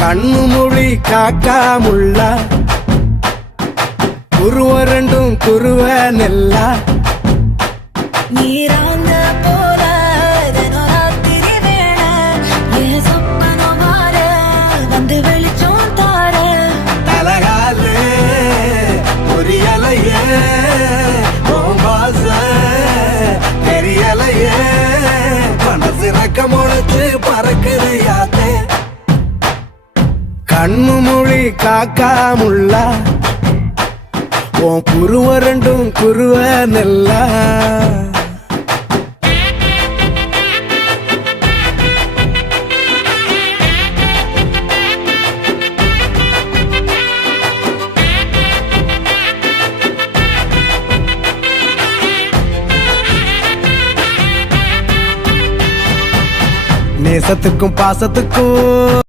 கண்ணு மொழி காக்காமுள்ள குருவ ரெண்டும் குருவ நெல்லா நீராங்க போல தினராத்திரி வேள என் சொப்பனம் மாற வந்து வெளிச்சம் தார தலகாலே புரியலையே பாச தெரியலையே மனசு ரக்க முளைச்சு பறக்குது யாத்தே கண்ணு மொழி காக்காமுள்ள உன் குருவ ரெண்டும் குருவ நெல்லா நேசத்துக்கும் பாசத்துக்கும்